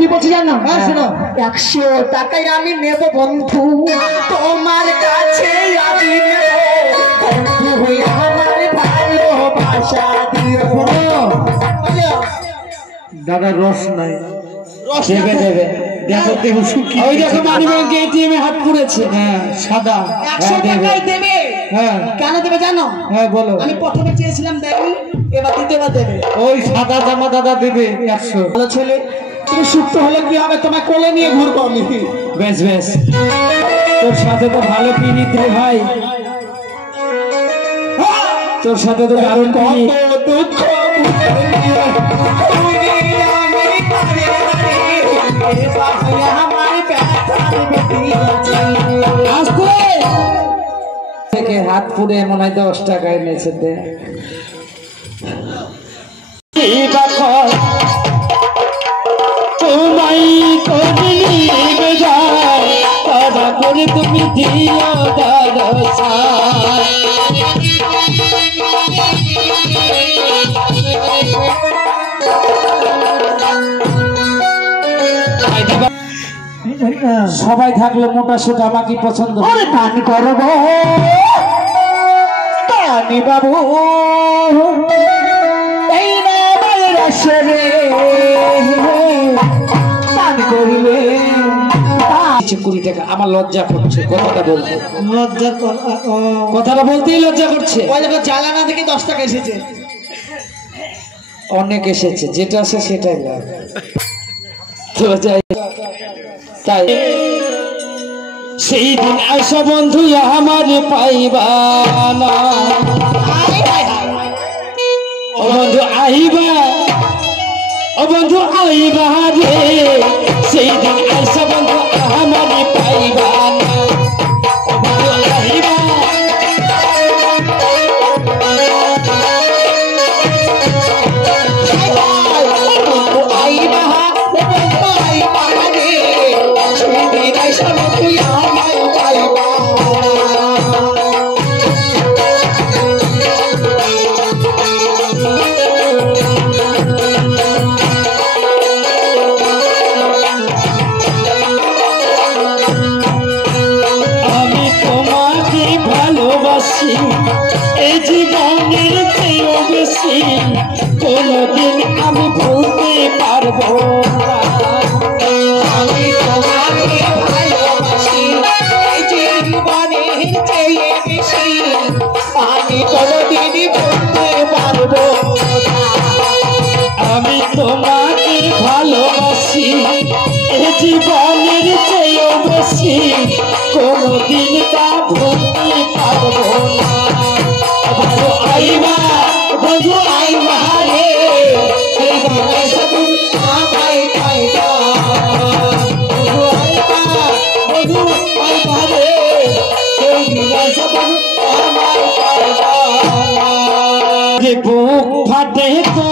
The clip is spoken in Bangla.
কি বলছি জানো? হ্যাঁ শোনো, 100 টাকায় আমি নেব বন্ধু তোমার কাছে, আমি নেব বন্ধু আমার ভালোবাসা দিয়ে। দাদা রস নাই, দেবে দেবে। দেখো দেখো শুকিয়ে, ওই দেখো মানি ব্যাংকে এটিএম এ হাত পুড়েছে। হ্যাঁ সাদা 100 টাকায় দেবে। হ্যাঁ কেন দেবে জানো? হ্যাঁ বলো। আমি প্রথমে চেয়েছিলাম দেবি, এবার দ্বিতীয়বার দেবে। ওই সাদা জামা দাদা দেবে 100। ভালো ছেলে, তুমি সুস্থ হলে কি হবে? তোমায় কোলে নিয়ে ঘুরবো আমি। বেশ বেশ, তোর সাথে তো ভালো পিরিত রে ভাই, তোর সাথে তো দারুণ পিরিত। দুঃখ থেকে হাত পুড়ে মনে হয় 10 টাকা এনেছে। তোমায় করে তুমি দিও দরসা, সবাই থাকলে মোটা সোটা আমাকে পছন্দ। দান করবো দানি বাবু, এই নামের আসরে দান করিলে 20 টাকা। আমার লজ্জা করছে কথাটা বলতে, লজ্জা। কথাটা বলতেই লজ্জা করছে। ওই দেখো জ্বালানা থেকে 10 টাকা এসেছে। অনেক এসেছে, যেটা আসে সেটাই লাভ। তো যাই, তাই সেই দিন আসা বন্ধু আমার পাইবা না, ও বন্ধু আইবা, ও বন্ধু আইবা রে, সেই দিন আসা বন্ধু আমার পাইবা না, ও বন্ধু আইবা। এই জীবনের চেয়েও বেশি কোনদিন আমি ভুলতে পারবো না। আমি তোমাকে ভালোবাসি, এই জীবনের চেয়ে বেশি আমি কোনদিন ভুলতে পারবো না। আমি তোমাকে ভালোবাসি, এই জীবনের চেয়েও বেশি কোনদিন তা ভুলতে পারবো না। বন্ধু আইবা, বন্ধু আইবা রে, সেই দিন আসা বন্ধু আমায় পাইবা। বন্ধু আইবা, বন্ধু আইবা রে, সেই দিন আসা বন্ধু আমায় পাইবা। বুক ফাটে তো